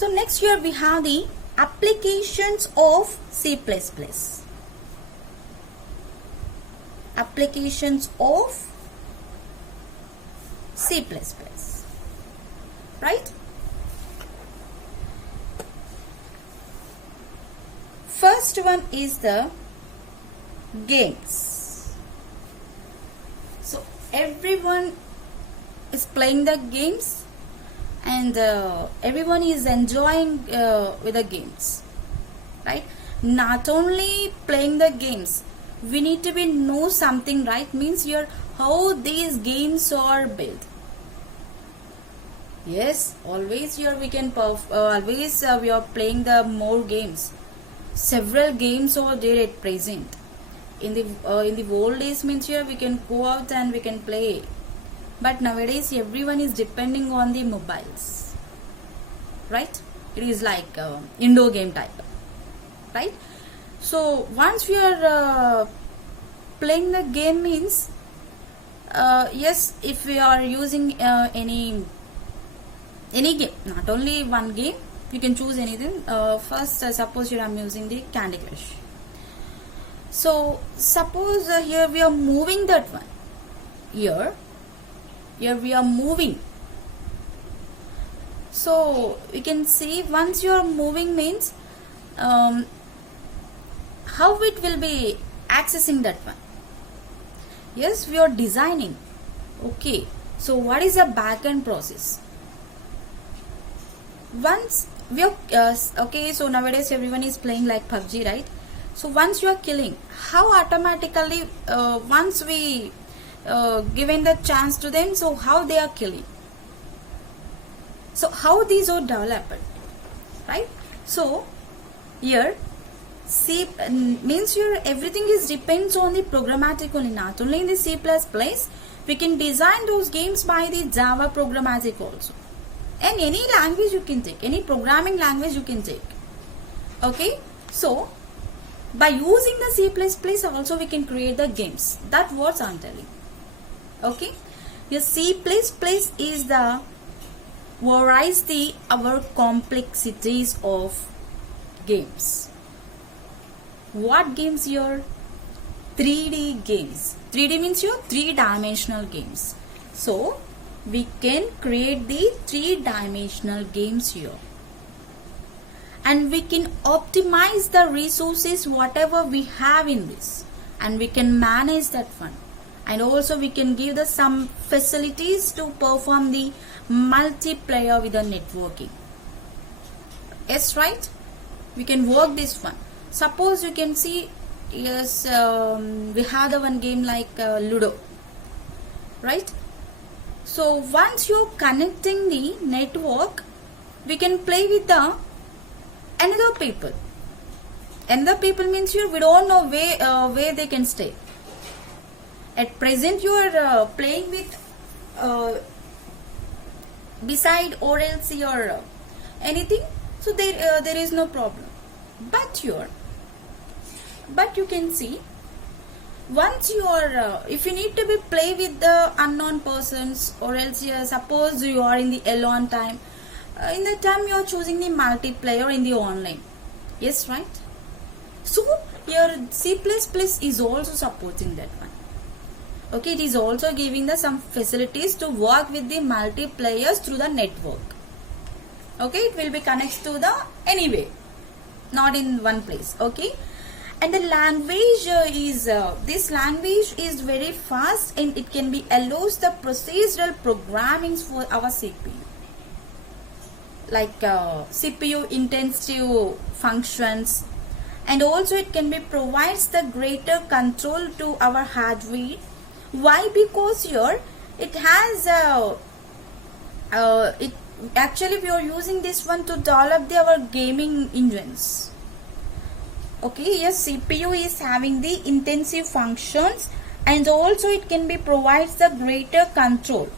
So next here we have the applications of C++. Applications of C++. Right? First one is the games. So everyone is playing the games and everyone is enjoying with the games, right? Not only playing the games, we need to be know something, right? Means here how these games are built. Yes, always here we can we are playing the more games. Several games are there at present. In the old days means here we can go out and we can play. But nowadays everyone is depending on the mobiles, right? It is like indoor game type, right? So once we are playing the game means yes, if we are using any game, not only one game, you can choose anything. First suppose here I am using the Candy Crush. So suppose here we are moving that one. Here we are moving. So we can see once you are moving means how it will be accessing that one. Yes, we are designing. Okay, so what is the backend process? Once we are okay, so nowadays everyone is playing like PUBG, right? So once you are killing, how automatically once we given the chance to them, so how they are killing, so how these are developed, right? So here C means here everything is depends on the programmatic only, not only in the C++. We can design those games by the Java programmatic also, and any language you can take, any programming language you can take. Okay, so by using the C++ also we can create the games. That's what I'm telling. Okay, your C++ is the varies the our complexities of games. What games here? 3D games. 3D means your three-dimensional games. So we can create the three-dimensional games here, and we can optimize the resources whatever we have in this, and we can manage that one. And also we can give the some facilities to perform the multiplayer with the networking. Yes, right? We can work this one. Suppose you can see, yes, we have the one game like Ludo, right? So once you connecting the network, we can play with the another people. Another people means you we don't know where they can stay. At present you are playing with beside or else or anything, so there is no problem. But you can see once you are if you need to be play with the unknown persons, or else suppose you are in the alone time, in the time you are choosing the multiplayer in the online. Yes, right? So your C++ is also supporting that one. Okay, it is also giving the some facilities to work with the multiplayers through the network. Okay, it will be connected to the anyway, not in one place. Okay, and the language is this language is very fast, and it can be allows the procedural programmings for our CPU, like CPU intensive functions, and also it can be provides the greater control to our hardware. Why? Because here it has it actually we are using this one to develop our gaming engines. Okay, yes, CPU is having the intensive functions, and also it can be provides the greater control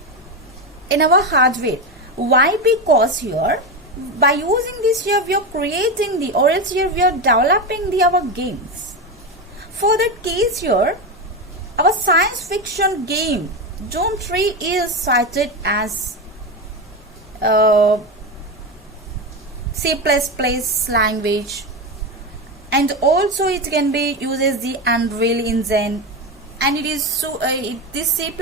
in our hardware. Why? Because here by using this here we are creating the, or else here we are developing the our games. For that case here, our science fiction game Doom 3 C++ language, and also it can be uses the Unreal Engine, and it is so this C++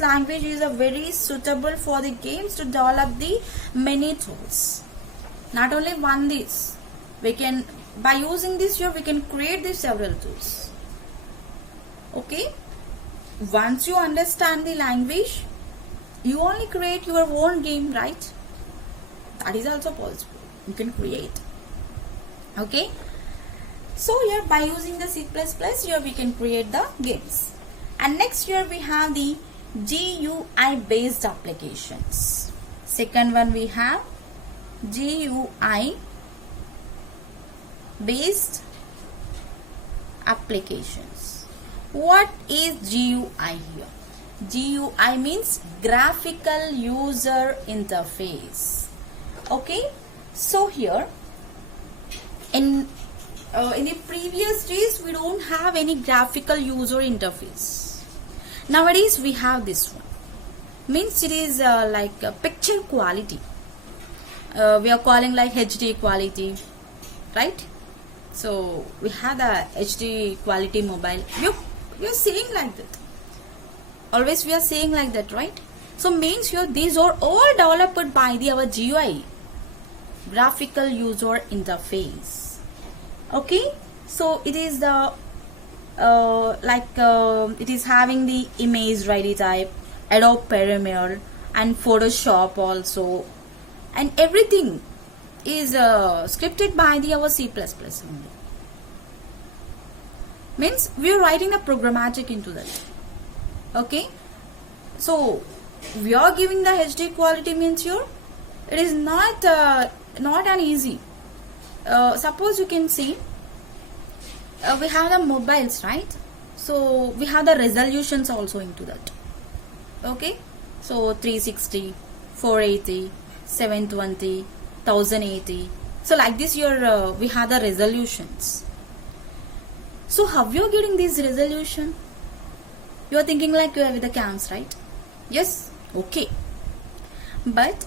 language is a very suitable for the games to develop the many tools. Not only one this, we can by using this here we can create the several tools. Okay, once you understand the language, you only create your own game, right? That is also possible. You can create. Okay, so here by using the C++ here we can create the games. And next here we have the GUI based applications. Second one we have GUI based applications. What is GUI here? GUI means graphical user interface. Okay, so here in the previous days we don't have any graphical user interface. Nowadays we have this one. Means it is like a picture quality. We are calling like HD quality, right? So we have the HD quality mobile. We are saying like that. Always we are saying like that, right? So means here these are all developed by our GUI, graphical user interface. Okay, so it is the it is having the image ready type, Adobe Premiere and Photoshop also, and everything is scripted by our C++ only. Means we are writing the programmatic into that. Okay, so we are giving the HD quality means here it is not an easy. Suppose you can see we have the mobiles, right? So we have the resolutions also into that. Okay, so 360, 480, 720, 1080. So like this here we have the resolutions. So how you are getting this resolution? You are thinking like you are with the cams, right? Yes, okay. But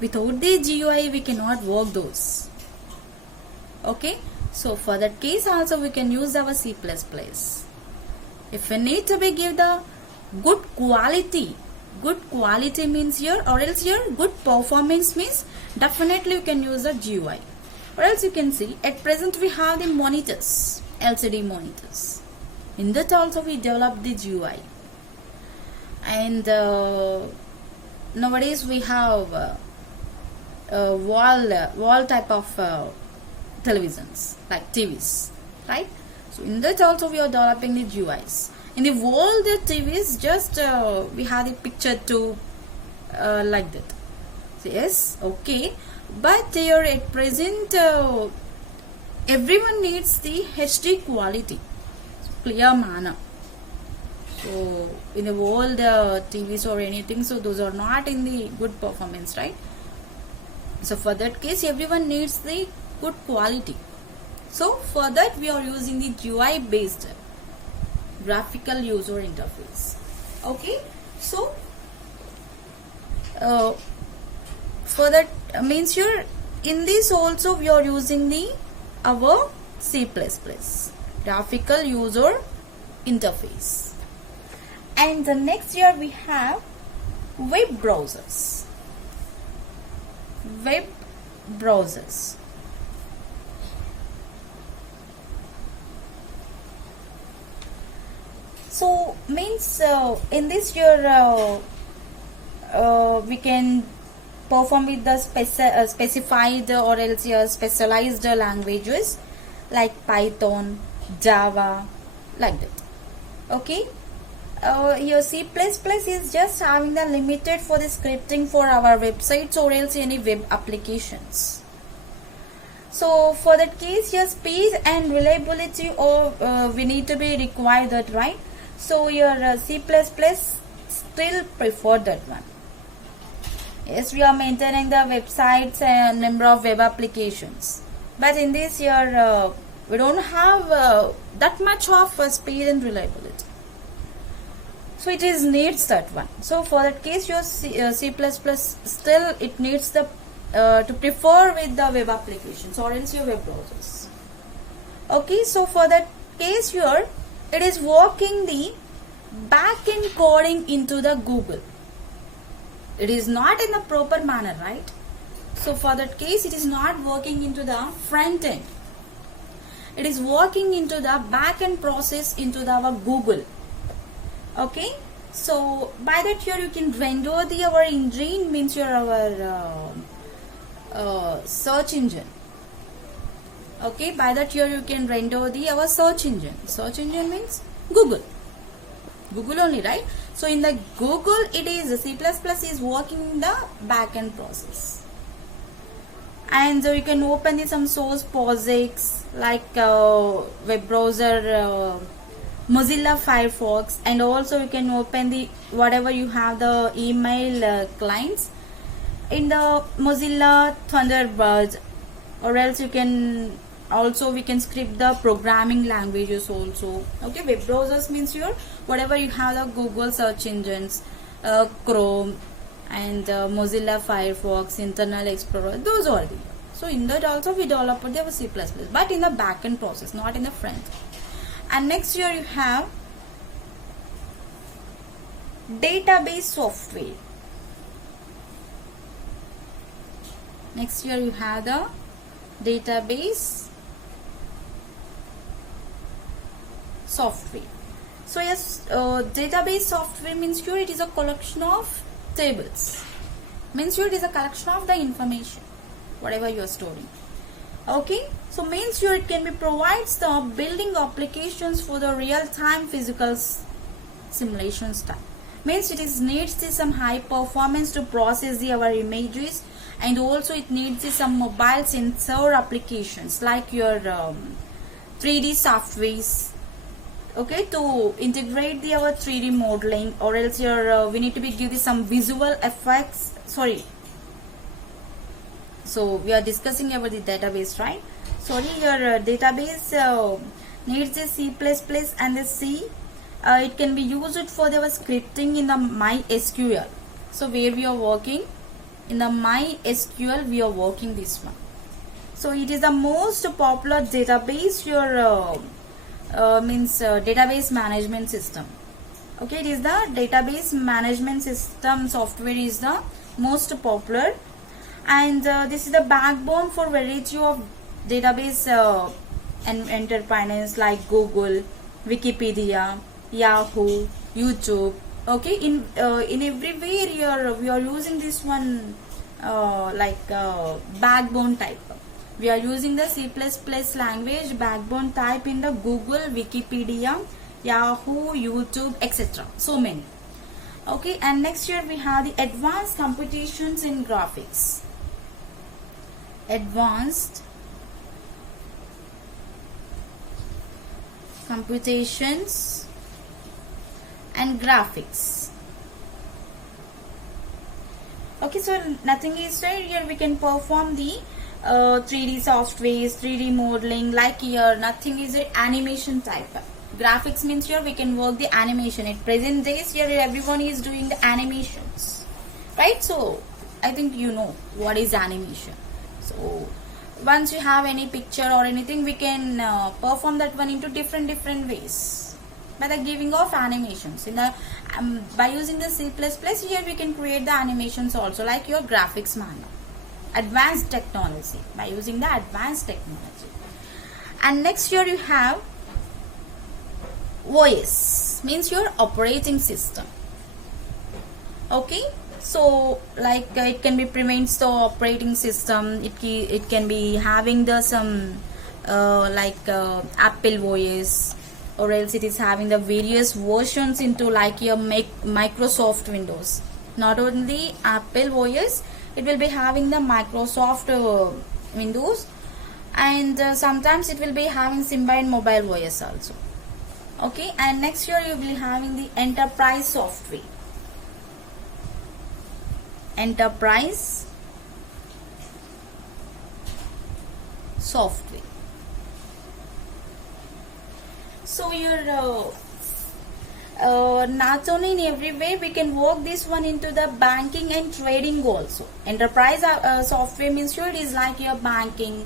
without the GUI we cannot work those. Okay, so for that case also we can use our C++. If we need to be give the good quality means here, or else here good performance means definitely you can use the GUI. Or else you can see at present we have the monitors, LCD monitors. In that also we develop the GUI. And nowadays we have wall type of televisions like TVs, right? So in that also we are developing the GUIs. In the wall the TVs just we have the picture to like that. So yes, okay, but here at present everyone needs the HD quality, clear manner. So in the old TVs or anything, so those are not in the good performance, right? So for that case everyone needs the good quality. So for that we are using the GUI based graphical user interface. Okay, so for that means here in this also we are using the our C++ graphical user interface. And the next here we have web browsers. Web browsers. So means in this here we can perform with the specified or else specialized languages like Python, Java, like that. Okay, your C++ is just having the limited for the scripting for our websites or else any web applications. So for that case your speed and reliability or we need to be required that, right? So your C++ still prefer that one. Yes, we are maintaining the websites and number of web applications, but in this year we don't have that much of speed and reliability. So it is needs that one. So for that case your C++ still it needs the to prefer with the web applications or else your web browsers. Okay, so for that case here, it is working the back-end coding into the Google. It is not in the proper manner, right? So for that case, it is not working into the front end. It is working into the back-end process into our Google. Okay, so by that here you can render our engine, means our search engine. Okay, by that here you can render our search engine. Search engine means Google only, right? So in the Google, it is C++ is working in the backend process, and you can open some source projects like web browser, Mozilla Firefox, and also you can open the whatever you have the email clients in the Mozilla Thunderbird, or else you can also we can script the programming languages also. Okay, web browsers means your whatever you have the Google search engines, Chrome and Mozilla Firefox, Internet Explorer, those are the. So in that also we develop the C++, but in the backend process, not in the front. And next here you have database software. Next here you have the database software. So yes, database software means here it is a collection of tables. Means here it is a collection of the information, whatever you are storing. Okay, so means here it can be provides the building applications for the real-time physical simulation stuff. Means it is needs some high performance to process our images, and also it needs some mobile sensor applications like your 3D softwares. Okay, to integrate our 3D modeling, or else your we need to be give some visual effects. Sorry. So we are discussing about the database, right? Sorry, your database needs the C++ and the C. It can be used for our scripting in the MySQL. So where we are working in the MySQL, we are working this one. So it is the most popular database your database management system. Okay, it is the database management system software is the most popular, and this is the backbone for variety of database and enterprises like Google, Wikipedia, Yahoo, YouTube. Okay, in everywhere we are using this one backbone type. We are using the C++ language backbone type in the Google, Wikipedia, Yahoo, YouTube, etc. So many. Okay, and next here we have the advanced computations in graphics. Advanced computations and graphics. Okay, so nothing is right here. We can perform the 3D softwares, 3D modeling, like here nothing is an animation type. Graphics means here we can work the animation. At present days here everyone is doing the animations, right? So I think you know what is animation. So once you have any picture or anything, we can perform that one into different ways by the giving of animations. In the by using the C++, here we can create the animations also, like your graphics manner. Advanced technology, by using the advanced technology. And next here you have OS, means your operating system. Okay, so like it can be prevents the operating system. It can be having the some Apple OS, or else it is having the various versions into like your Microsoft Windows. Not only Apple OS, it will be having the Microsoft Windows, and sometimes it will be having Symbian Mobile OS also. Okay, and next year you will be having the enterprise software. Enterprise software. So your not only in every way, we can work this one into the banking and trading also. Enterprise software means sure it is like your banking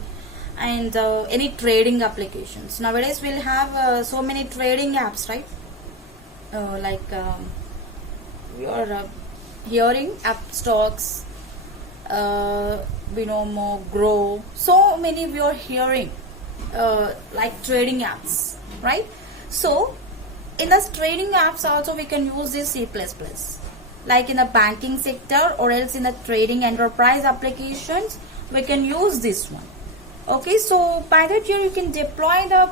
and any trading applications. Nowadays we'll have so many trading apps, right? Like we are hearing app stocks, Binomo, Grow, so many we are hearing like trading apps, right? So in the trading apps also we can use this C++, like in the banking sector or else in the trading enterprise applications we can use this one. Okay, so by that here you can deploy the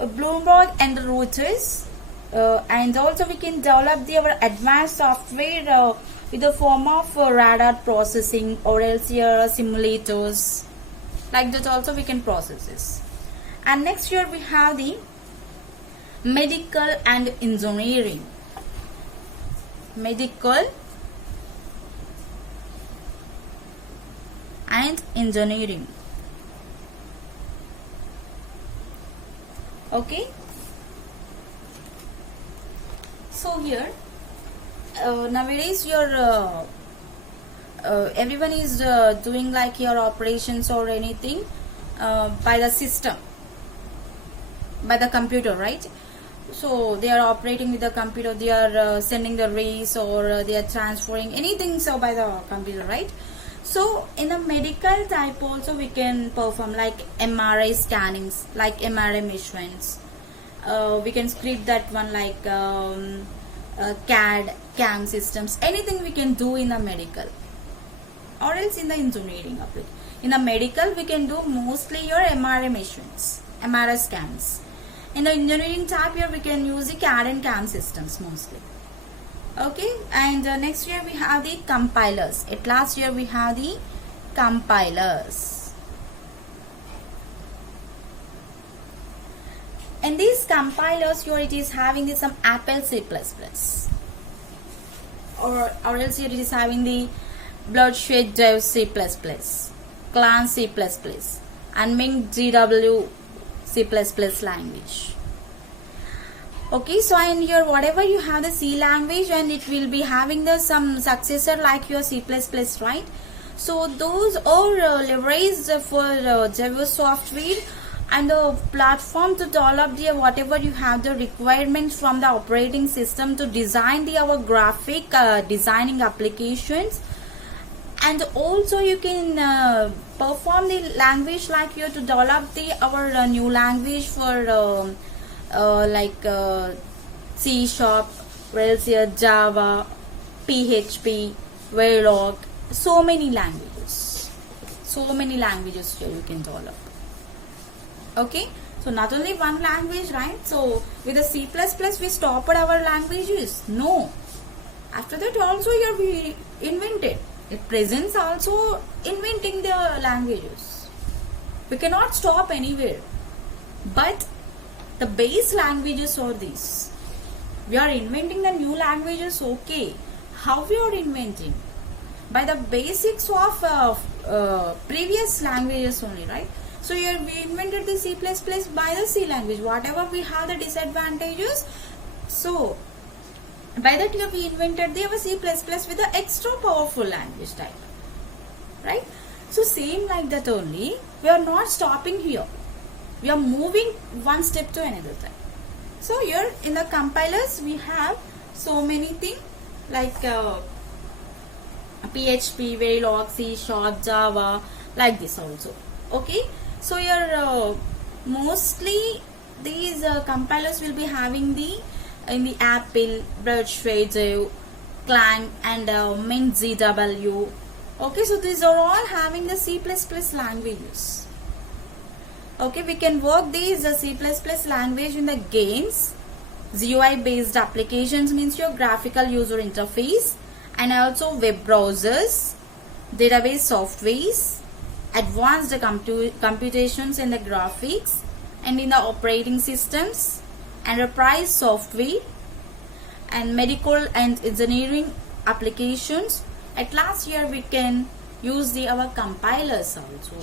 Bloomberg and the routers, and also we can develop our advanced software with the form of radar processing or else your simulators, like that also we can process this. And next here we have the medical and engineering. Medical and engineering. Okay, so here nowadays your everyone is doing like your operations or anything by the system, by the computer, right? So they are operating with the computer, they are sending the rays or they are transferring anything so by the computer, right? So in the medical type also we can perform like MRI scannings, like MRI machines. We can script that one like CAD, CAM systems, anything we can do in the medical or else in the engineering application. In the medical we can do mostly your MRI machines, MRI scans. In the engineering type here we can use the CAD and CAM systems mostly. Okay, and next here we have the compilers. At last here we have the compilers. And these compilers here it is having some Apple C++, or else here it is having the Bloodshed Dev C++, Clan C++, and Ming GW C++ language. Okay, so and here whatever you have the C language and it will be having the some successor like your C++, right? So those are leveraged for Java software and the platform to develop the whatever you have the requirements from the operating system to design the our graphic designing applications. And also you can perform the language like here to develop the our new language for like C#, Java, PHP, Verilog, so many languages here you can develop. Okay, so not only one language, right? So with the C++ we stopped our languages? No. After that also here we invented. At present also inventing the languages. We cannot stop anywhere. But the base languages are these. We are inventing the new languages, okay. How we are inventing? By the basics of previous languages only, right? So here we invented the C++ by the C language. Whatever we have the disadvantages, so by that year we invented the C++ with the extra powerful language type, right? So same like that only, we are not stopping here. We are moving one step to another thing. So here in the compilers we have so many things like PHP, Verilog, C#, Java, like this also. Okay, so here mostly these compilers will be having the in the Apple, Bloodshed, Clang, and Mint GW. Okay, so these are all having the C++ languages. Okay, we can work these C++ language in the games, GUI based applications means your graphical user interface, and also web browsers, database softwares, advanced computations in the graphics and in the operating systems, enterprise software, and medical and engineering applications. At last here we can use our compilers also.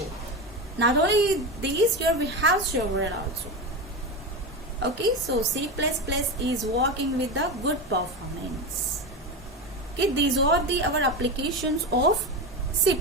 Not only these, here we have several also. Okay, so C++ is working with the good performance. Okay, these are the our applications of C++.